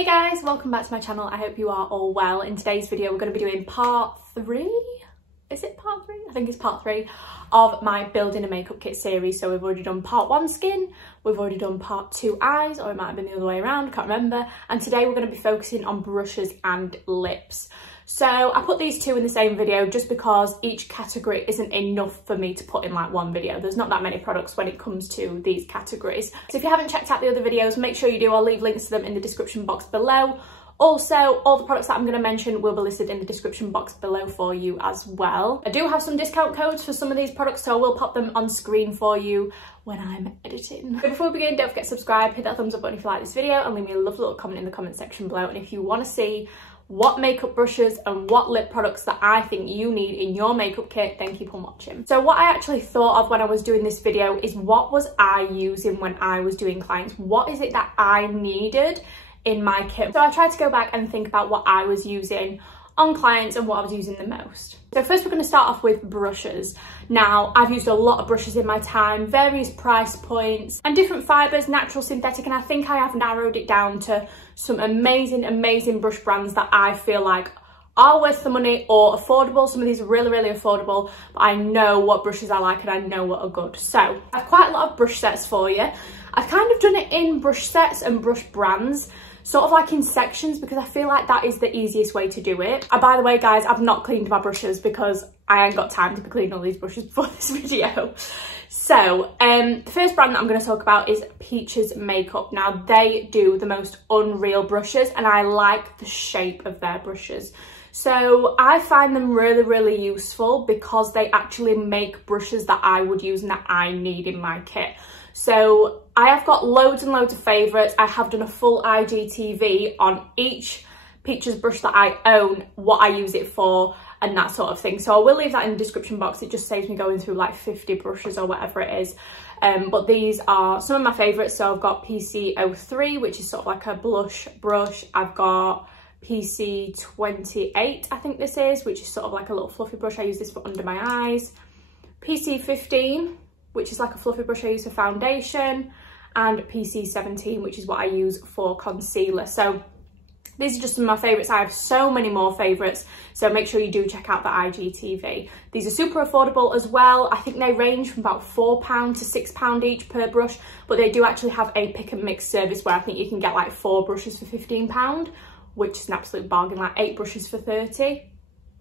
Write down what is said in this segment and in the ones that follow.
Hey guys, welcome back to my channel. I hope you are all well. In today's video we're going to be doing part 3. Is it part 3? I think it's part 3 of my building a makeup kit series. So we've already done part 1 skin, we've already done part 2 eyes, or it might have been the other way around, I can't remember. And today we're going to be focusing on brushes and lips. So I put these two in the same video just because each category isn't enough for me to put in like one video. There's not that many products when it comes to these categories. So if you haven't checked out the other videos, make sure you do. I'll leave links to them in the description box below. Also, all the products that I'm going to mention will be listed in the description box below for you as well. I do have some discount codes for some of these products, so I will pop them on screen for you when I'm editing. But before we begin, don't forget to subscribe, hit that thumbs up button if you like this video, and leave me a lovely little comment in the comment section below. And if you want to see what makeup brushes and what lip products that I think you need in your makeup kit, then keep on watching. So what I actually thought of when I was doing this video is, what was I using when I was doing clients? What is it that I needed in my kit? So I tried to go back and think about what I was using on clients and what I was using the most. So first we're going to start off with brushes. Now, I've used a lot of brushes in my time, various price points and different fibres, natural, synthetic, and I think I have narrowed it down to some amazing brush brands that I feel like are worth the money or affordable. Some of these are really affordable, but I know what brushes I like and I know what are good. So I've quite a lot of brush sets for you. I've kind of done it in brush sets and brush brands, sort of like in sections, because I feel like that is the easiest way to do it. By the way guys, I've not cleaned my brushes because I ain't got time to be cleaning all these brushes before this video. So the first brand that I'm going to talk about is Peaches Makeup. Now, they do the most unreal brushes and I like the shape of their brushes. So I find them really useful because they actually make brushes that I would use and that I need in my kit. So I have got loads and loads of favourites. I have done a full IGTV on each Peaches brush that I own, what I use it for and that sort of thing. So I will leave that in the description box. It just saves me going through like 50 brushes or whatever it is. But these are some of my favourites. So I've got PC03, which is sort of like a blush brush. I've got PC28, I think this is, which is sort of like a little fluffy brush. I use this for under my eyes. PC15, which is like a fluffy brush I use for foundation, and PC17, which is what I use for concealer. So these are just some of my favourites. I have so many more favourites, so make sure you do check out the IGTV. These are super affordable as well. I think they range from about £4 to £6 each per brush, but they do actually have a pick and mix service where I think you can get like 4 brushes for £15, which is an absolute bargain, like 8 brushes for £30.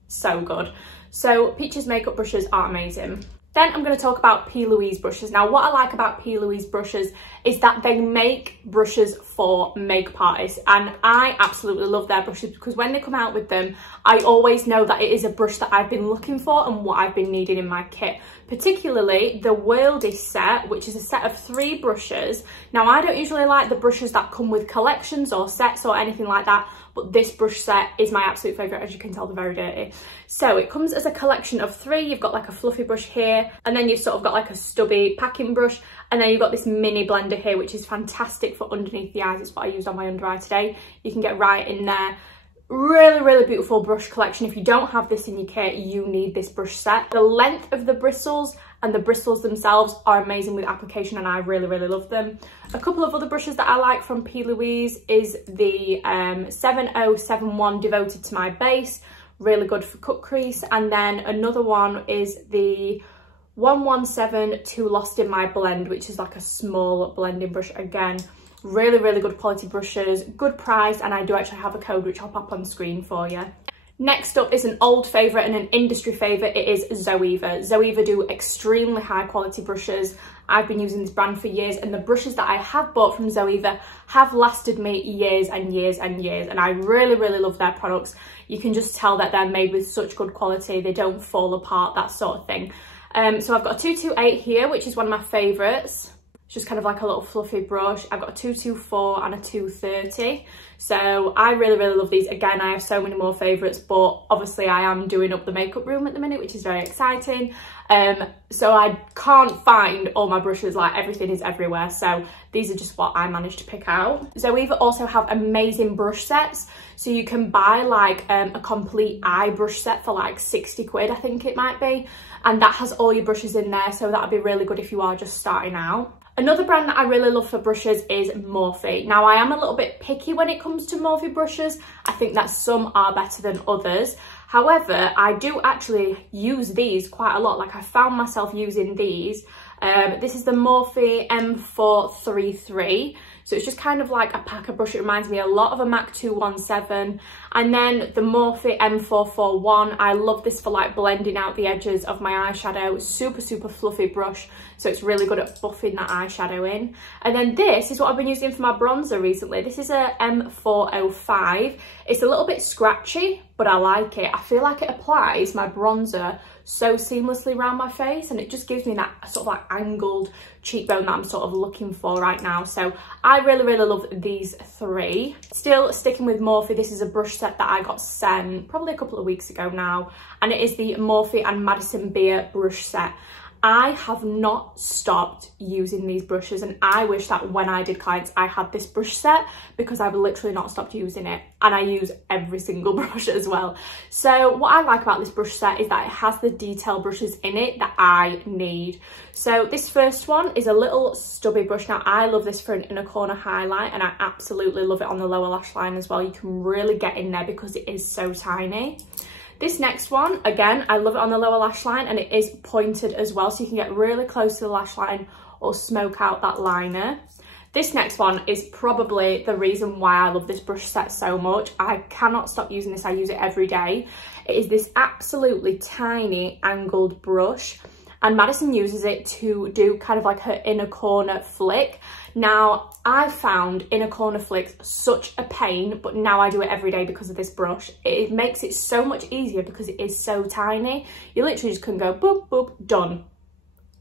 So good. So Peaches Makeup brushes are amazing. Then I'm going to talk about Plouise brushes. Now, what I like about Plouise brushes is that they make brushes for makeup artists, and I absolutely love their brushes because when they come out with them, I always know that it is a brush that I've been looking for and what I've been needing in my kit. Particularly the Worldie set, which is a set of 3 brushes. Now, I don't usually like the brushes that come with collections or sets or anything like that, but this brush set is my absolute favourite. As you can tell, they're very dirty. So it comes as a collection of 3. You've got like a fluffy brush here, and then you've sort of got like a stubby packing brush, and then you've got this mini blender here, which is fantastic for underneath the eyes. It's what I used on my under eye today. You can get right in there. Really beautiful brush collection. If you don't have this in your kit, you need this brush set. The length of the bristles and the bristles themselves are amazing with application, and I really love them. A couple of other brushes that I like from Plouise is the 7071 Devoted to My Base, really good for cut crease, and then another one is the 117 Too Lost in My Blend, which is like a small blending brush. Again, really good quality brushes, good price, and I do actually have a code which I'll pop on screen for you. Next up is an old favourite and an industry favourite. It is Zoeva. Zoeva do extremely high quality brushes. I've been using this brand for years, and the brushes that I have bought from Zoeva have lasted me years and years, and I really love their products. You can just tell that they're made with such good quality. They don't fall apart, that sort of thing. So I've got a 228 here, which is one of my favourites. It's just kind of like a little fluffy brush. I've got a 224 and a 230. So I really love these. Again, I have so many more favourites, but obviously I am doing up the makeup room at the minute, which is very exciting. So I can't find all my brushes, like everything is everywhere. So these are just what I managed to pick out. Zoeva also have amazing brush sets. So you can buy like a complete eye brush set for like 60 quid, I think it might be. And that has all your brushes in there. So that'd be really good if you are just starting out. Another brand that I really love for brushes is Morphe. Now, I am a little bit picky when it comes to Morphe brushes. I think that some are better than others. However, I do actually use these quite a lot. Like, I found myself using these. This is the Morphe M433. So it's just kind of like a packer brush. It reminds me a lot of a MAC 217. And then the Morphe M441. I love this for like blending out the edges of my eyeshadow. It's super, super fluffy brush. So it's really good at buffing that eyeshadow in. And then this is what I've been using for my bronzer recently. This is a M405. It's a little bit scratchy, but I like it. I feel like it applies my bronzer so seamlessly around my face, and it just gives me that sort of like angled cheekbone that I'm sort of looking for right now. So I really, really love these three. Still sticking with Morphe, this is a brush set that I got sent probably a couple of weeks ago now, and it is the Morphe and Madison Beer brush set. I have not stopped using these brushes, and I wish that when I did clients I had this brush set, because I've literally not stopped using it, and I use every single brush as well. So what I like about this brush set is that it has the detail brushes in it that I need. So this first one is a little stubby brush. Now, I love this for an inner corner highlight, and I absolutely love it on the lower lash line as well. You can really get in there because it is so tiny. This next one, again, I love it on the lower lash line, and it is pointed as well, so you can get really close to the lash line or smoke out that liner. This next one is probably the reason why I love this brush set so much. I cannot stop using this. I use it every day. It is this absolutely tiny angled brush, and Madison uses it to do kind of like her inner corner flick. Now, I found inner corner flicks such a pain, but now I do it every day because of this brush. It makes it so much easier because it is so tiny. You literally just can go boop, boop, done.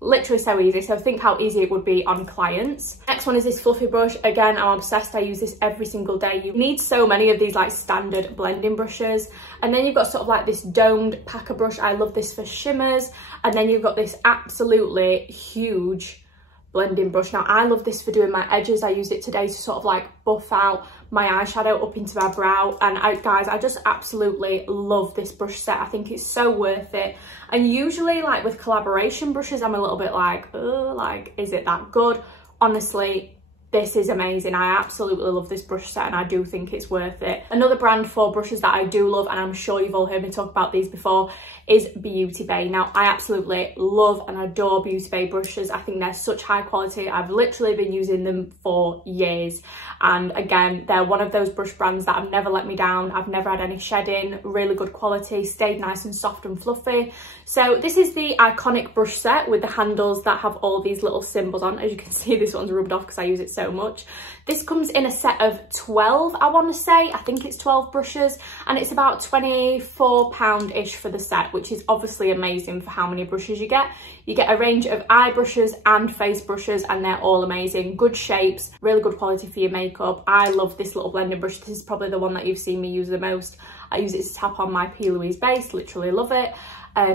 Literally so easy. So think how easy it would be on clients. Next one is this fluffy brush. Again, I'm obsessed. I use this every single day. You need so many of these like standard blending brushes. And then you've got sort of like this domed packer brush. I love this for shimmers. And then you've got this absolutely huge blending brush. Now, I love this for doing my edges. I used it today to sort of like buff out my eyeshadow up into my brow, and guys, I just absolutely love this brush set. I think it's so worth it. And usually, like with collaboration brushes, I'm a little bit like, oh, like, is it that good? Honestly, this is amazing. I absolutely love this brush set, and I do think it's worth it. Another brand for brushes that I do love, and I'm sure you've all heard me talk about these before, is Beauty Bay. Now, I absolutely love and adore Beauty Bay brushes. I think they're such high quality. I've literally been using them for years. And again, they're one of those brush brands that have never let me down. I've never had any shedding, really good quality, stayed nice and soft and fluffy. So this is the iconic brush set with the handles that have all these little symbols on. As you can see, this one's rubbed off because I use it so much. This comes in a set of 12, I want to say. I think it's 12 brushes, and it's about £24-ish for the set, which is obviously amazing for how many brushes you get. You get a range of eye brushes and face brushes, and they're all amazing. Good shapes, really good quality for your makeup. I love this little blending brush. This is probably the one that you've seen me use the most. I use it to tap on my Plouise base, literally love it.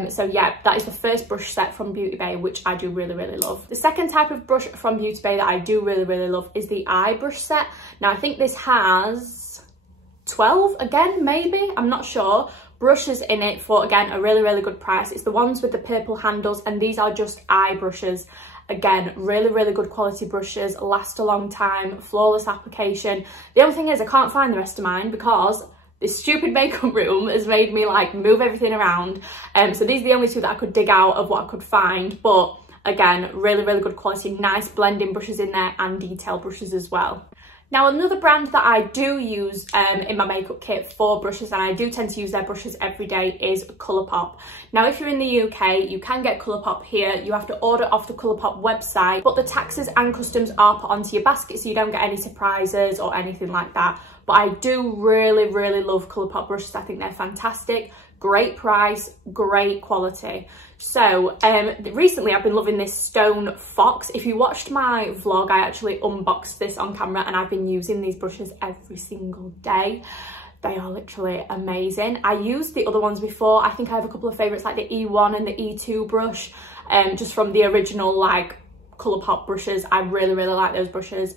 So yeah, that is the first brush set from Beauty Bay, which I do really, really love. The second type of brush from Beauty Bay that I do really, really love is the eye brush set. Now, I think this has 12, again, maybe, I'm not sure, brushes in it for, again, a really, really good price. It's the ones with the purple handles, and these are just eye brushes. Again, really, really good quality brushes, last a long time, flawless application. The only thing is I can't find the rest of mine because this stupid makeup room has made me like move everything around. So these are the only two that I could dig out of what I could find. But again, really, really good quality, nice blending brushes in there and detail brushes as well. Now, another brand that I do use in my makeup kit for brushes, and I do tend to use their brushes every day, is Colourpop. Now, if you're in the UK, you can get Colourpop here. You have to order off the Colourpop website, but the taxes and customs are put onto your basket, so you don't get any surprises or anything like that. But I do really, really love Colourpop brushes. I think they're fantastic. Great price, great quality. So recently I've been loving this Stone Fox. If you watched my vlog, I actually unboxed this on camera, and I've been using these brushes every single day. They are literally amazing. I used the other ones before. I think I have a couple of favorites like the E1 and the E2 brush, just from the original like Colourpop brushes. I really, really like those brushes.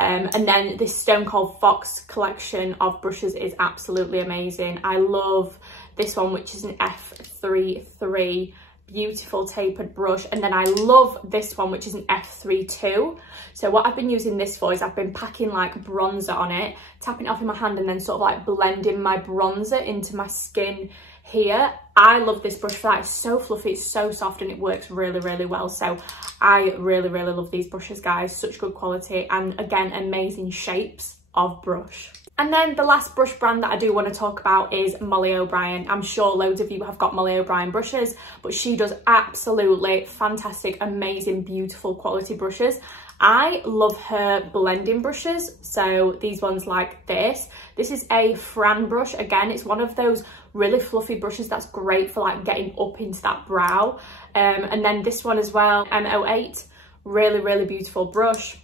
And then this Stone Cold Fox collection of brushes is absolutely amazing. I love this one, which is an F33. beautiful tapered brush. And then I love this one, which is an F32. So what I've been using this for is I've been packing like bronzer on it, tapping it off in my hand, and then sort of like blending my bronzer into my skin here. I love this brush for that. It's so fluffy, it's so soft, and it works really, really well. So I really, really love these brushes, guys. Such good quality, and again, amazing shapes of brush. And then the last brush brand that I do want to talk about is Molly O'Brien. I'm sure loads of you have got Molly O'Brien brushes, but she does absolutely fantastic, amazing, beautiful quality brushes. I love her blending brushes. So these ones like this. This is a Fran brush. Again, it's one of those really fluffy brushes that's great for like getting up into that brow. And then this one as well, M08, really, really beautiful brush.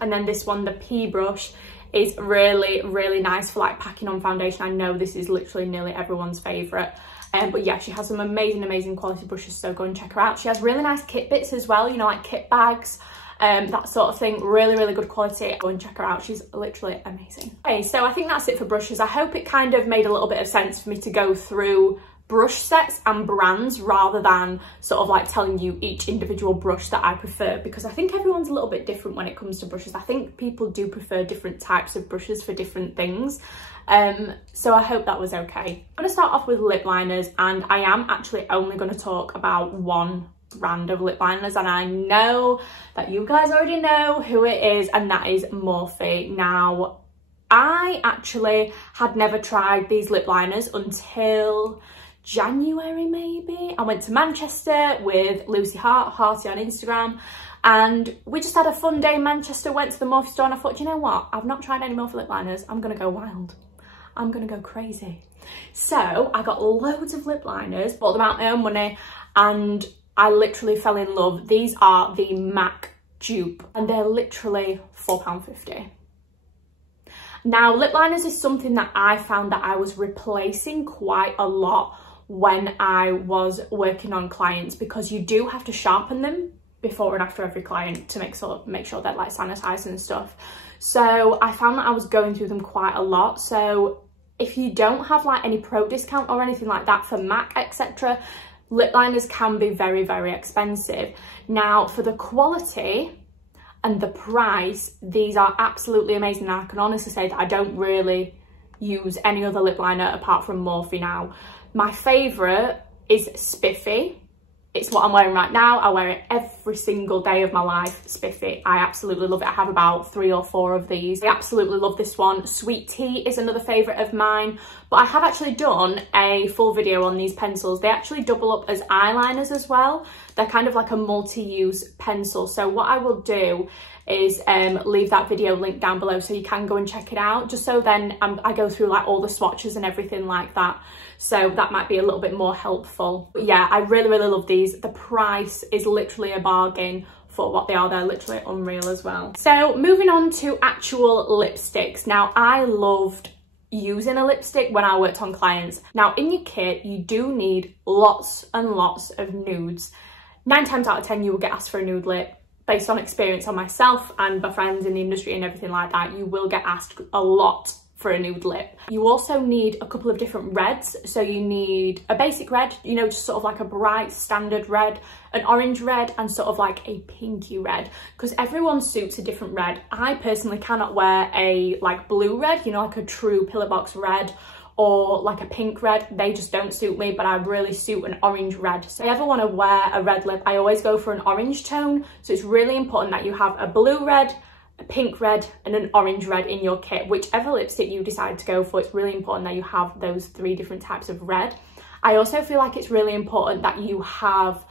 And then this one, the P brush, is really, really nice for like packing on foundation. I know this is literally nearly everyone's favourite. But yeah, she has some amazing, amazing quality brushes, so go and check her out. She has really nice kit bits as well, you know, like kit bags, that sort of thing. Really, really good quality. Go and check her out. She's literally amazing. Okay, so I think that's it for brushes. I hope it kind of made a little bit of sense for me to go through brush sets and brands rather than sort of like telling you each individual brush that I prefer, because I think everyone's a little bit different when it comes to brushes. I think people do prefer different types of brushes for different things. So I hope that was okay. I'm going to start off with lip liners, and I am actually only going to talk about one brand of lip liners, and I know that you guys already know who it is, and that is Morphe. Now, I actually had never tried these lip liners until January maybe. I went to Manchester with Lucy Hearty on Instagram, and we just had a fun day in Manchester, went to the Morphe store, and I thought, you know what, I've not tried any Morphe lip liners, I'm gonna go wild, I'm gonna go crazy. So I got loads of lip liners, bought them out my own money, and I literally fell in love. These are the MAC dupe, and they're literally £4.50. Now, lip liners is something that I found that I was replacing quite a lot when I was working on clients, because you do have to sharpen them before and after every client to make sure they're like sanitized and stuff. So I found that I was going through them quite a lot. So if you don't have like any pro discount or anything like that for MAC, etc., lip liners can be very, very expensive. Now, for the quality and the price, these are absolutely amazing. And I can honestly say that I don't really use any other lip liner apart from Morphe now. My favourite is Spiffy. It's what I'm wearing right now. I wear it every single day of my life, Spiffy. I absolutely love it. I have about 3 or 4 of these. I absolutely love this one. Sweet Tea is another favourite of mine. But I have actually done a full video on these pencils. They actually double up as eyeliners as well. They're kind of like a multi-use pencil. So what I will do is leave that video link down below so you can go and check it out, just so then I go through like all the swatches and everything like that, so that might be a little bit more helpful. But yeah, I really, really love these. The price is literally a bargain for what they are. They're literally unreal as well. So moving on to actual lipsticks. Now, I loved using a lipstick when I worked on clients. Now, in your kit you do need lots and lots of nudes. 9 times out of 10 you will get asked for a nude lip. Based on experience on myself and my friends in the industry and everything like that, you will get asked a lot for a nude lip. You also need a couple of different reds. So you need a basic red, you know, just sort of like a bright standard red, an orange red, and sort of like a pinky red, because everyone suits a different red. I personally cannot wear a like blue red, you know, like a true pillar box red, or like a pink red. They just don't suit me, but I really suit an orange red. So if I ever want to wear a red lip, I always go for an orange tone. So it's really important that you have a blue red, a pink red, and an orange red in your kit. Whichever lipstick you decide to go for, it's really important that you have those 3 different types of red. I also feel like it's really important that you have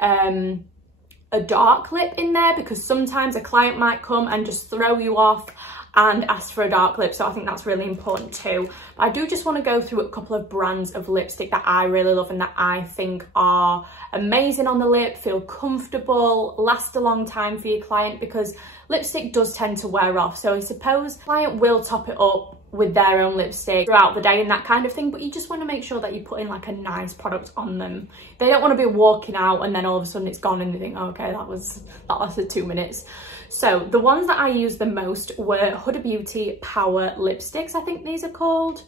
a dark lip in there, because sometimes a client might come and just throw you off and ask for a dark lip, so I think that's really important too. But I do just want to go through a couple of brands of lipstick that I really love and that I think are amazing on the lip, feel comfortable, last a long time for your client, because lipstick does tend to wear off. So I suppose the client will top it up with their own lipstick throughout the day and that kind of thing, but you just want to make sure that you put in like a nice product on them. They don't want to be walking out and then all of a sudden it's gone and they think, oh, okay, that lasted 2 minutes. So the ones that I used the most were Huda Beauty Power lipsticks, I think these are called.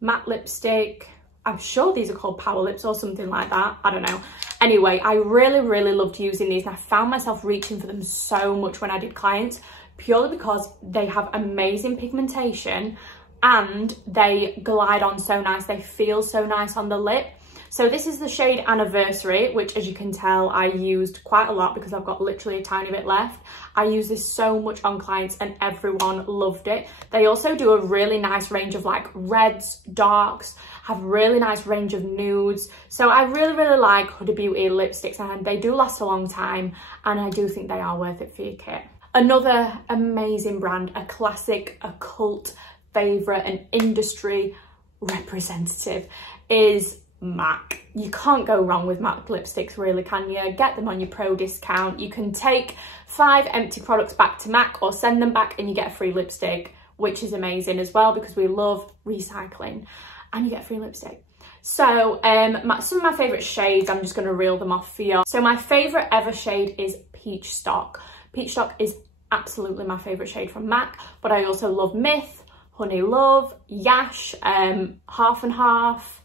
Matte lipstick, I'm sure these are called Power Lips or something like that. I don't know. Anyway, I really loved using these, and I found myself reaching for them so much when I did clients, purely because they have amazing pigmentation and they glide on so nice. They feel so nice on the lip. So this is the shade Anniversary, which, as you can tell, I used quite a lot because I've got literally a tiny bit left. I use this so much on clients and everyone loved it. They also do a really nice range of like reds, darks, have really nice range of nudes. So I really like Huda Beauty lipsticks, and they do last a long time, and I do think they are worth it for your kit. Another amazing brand, a classic, a cult favourite, an industry representative is MAC. You can't go wrong with MAC lipsticks, really, can you? Get them on your pro discount. You can take 5 empty products back to MAC or send them back and you get a free lipstick, which is amazing as well because we love recycling, and you get a free lipstick. So some of my favourite shades, I'm just going to reel them off for you. So my favourite ever shade is Peach Stock. Peach Stock is absolutely my favourite shade from MAC, but I also love Myth, Honey Love, Yash, Half and Half.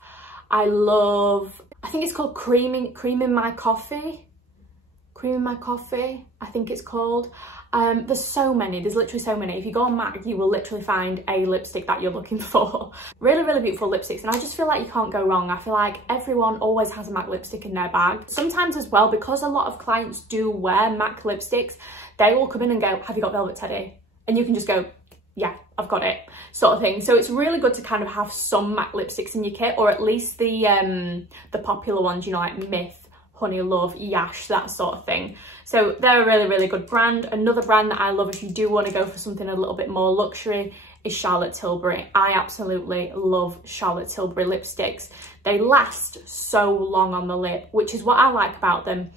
I love, I think it's called Cream in My Coffee. Cream in My Coffee, I think it's called. There's so many, there's literally so many. If you go on MAC, you will literally find a lipstick that you're looking for. Really beautiful lipsticks, and I just feel like you can't go wrong. I feel like everyone always has a MAC lipstick in their bag. Sometimes as well, because a lot of clients do wear MAC lipsticks, they will come in and go, have you got Velvet Teddy? And you can just go, yeah, I've got it, sort of thing. So it's really good to kind of have some MAC lipsticks in your kit, or at least the popular ones, you know, like Myth, Honey Love, Yash, that sort of thing. So they're a really good brand. Another brand that I love if you do want to go for something a little bit more luxury is Charlotte Tilbury. I absolutely love Charlotte Tilbury lipsticks. They last so long on the lip, which is what I like about them.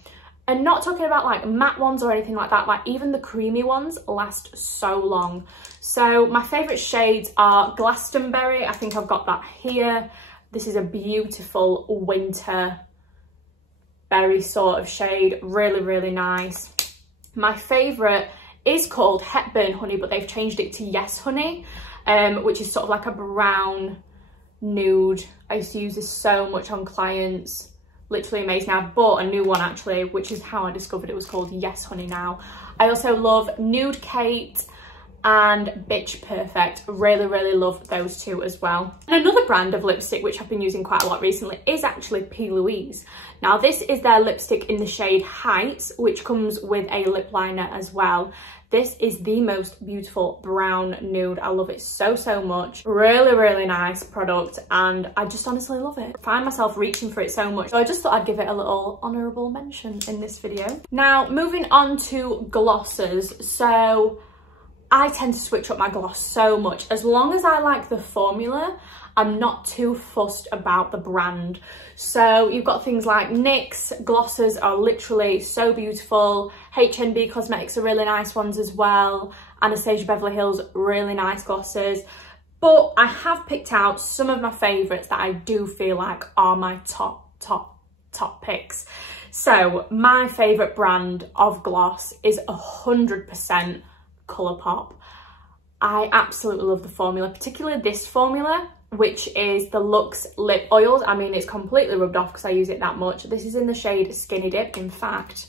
And not talking about like matte ones or anything like that, like even the creamy ones last so long. So my favourite shades are Glastonbury. I think I've got that here. This is a beautiful winter berry sort of shade, really nice. My favourite is called Hepburn Honey, but they've changed it to Yes Honey, which is sort of like a brown nude. I used to use this so much on clients. Literally amazing. I bought a new one actually, which is how I discovered it was called Yes Honey now. I also love Nude Kate and Bitch Perfect. Really love those two as well. And another brand of lipstick which I've been using quite a lot recently is actually Plouise. Now this is their lipstick in the shade Heights, which comes with a lip liner as well. This is the most beautiful brown nude. I love it so much. Really nice product, and I just honestly love it. I find myself reaching for it so much, so I just thought I'd give it a little honourable mention in this video. Now moving on to glosses. So I tend to switch up my gloss so much. As long as I like the formula, I'm not too fussed about the brand. So you've got things like NYX glosses are literally so beautiful. HNB Cosmetics are really nice ones as well. Anastasia Beverly Hills, really nice glosses. But I have picked out some of my favourites that I do feel like are my top picks. So my favourite brand of gloss is 100% Colourpop. I absolutely love the formula, particularly this formula, which is the Luxe Lip Oils. I mean, it's completely rubbed off because I use it that much. This is in the shade Skinny Dip. In fact,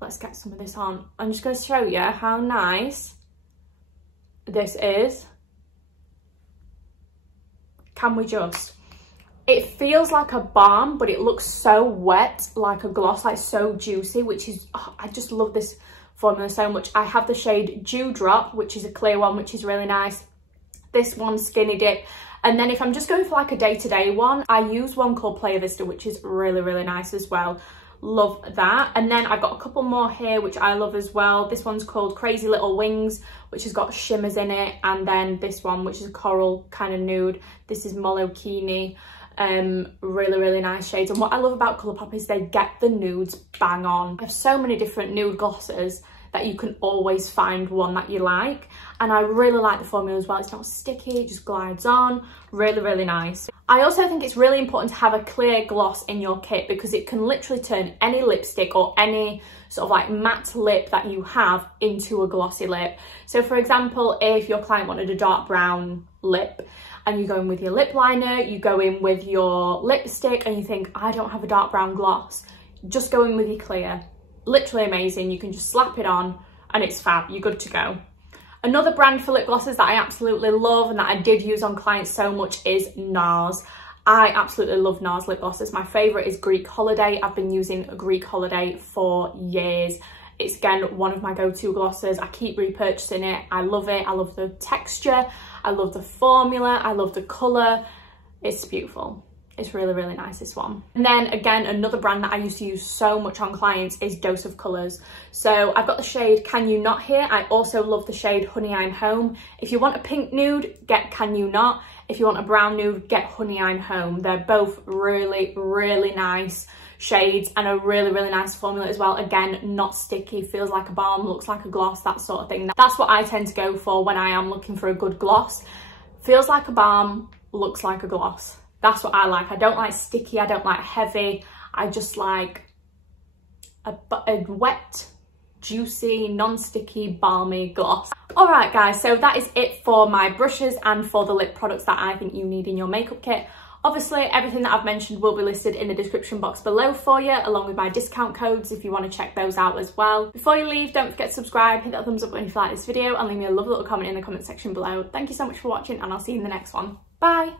let's get some of this on. I'm just going to show you how nice this is. Can we just? It feels like a balm, but it looks so wet, like a gloss, like so juicy, which is, oh, I just love this formula so much. I have the shade Dewdrop, which is a clear one, which is really nice. This one, Skinny Dip. And then if I'm just going for like a day-to-day one, I use one called Playa Vista, which is really nice as well. Love that. And then I've got a couple more here, which I love as well. This one's called Crazy Little Wings, which has got shimmers in it. And then this one, which is a coral kind of nude. This is Molokini. Really nice shades. And what I love about Colourpop is they get the nudes bang on. I have so many different nude glosses that you can always find one that you like, and I really like the formula as well. It's not sticky, it just glides on. Really nice. I also think it's really important to have a clear gloss in your kit because it can literally turn any lipstick or any sort of like matte lip that you have into a glossy lip. So for example, if your client wanted a dark brown lip and you go in with your lip liner, you go in with your lipstick and you think, I don't have a dark brown gloss, just go in with your clear. Literally amazing. You can just slap it on and it's fab, you're good to go. Another brand for lip glosses that I absolutely love and that I did use on clients so much is Nars. I absolutely love Nars lip glosses. My favourite is Greek Holiday. I've been using Greek Holiday for years. It's again one of my go-to glosses. I keep repurchasing it. I love it. I love the texture. I love the formula. I love the colour. It's beautiful. It's really, really nice, this one. And then again, another brand that I used to use so much on clients is Dose of Colours. So I've got the shade Can You Not here. I also love the shade Honey I'm Home. If you want a pink nude, get Can You Not. If you want a brown nude, get Honey I'm Home. They're both really, really nice shades and a really, really nice formula as well. Again, not sticky, feels like a balm, looks like a gloss, that sort of thing. That's what I tend to go for when I am looking for a good gloss. Feels like a balm, looks like a gloss. That's what I like. I don't like sticky, I don't like heavy. I just like a wet, juicy, non-sticky, balmy gloss. All right, guys, so that is it for my brushes and for the lip products that I think you need in your makeup kit. Obviously, everything that I've mentioned will be listed in the description box below for you, along with my discount codes if you want to check those out as well. Before you leave, don't forget to subscribe, hit that thumbs up button if you like this video, and leave me a lovely little comment in the comment section below. Thank you so much for watching, and I'll see you in the next one. Bye!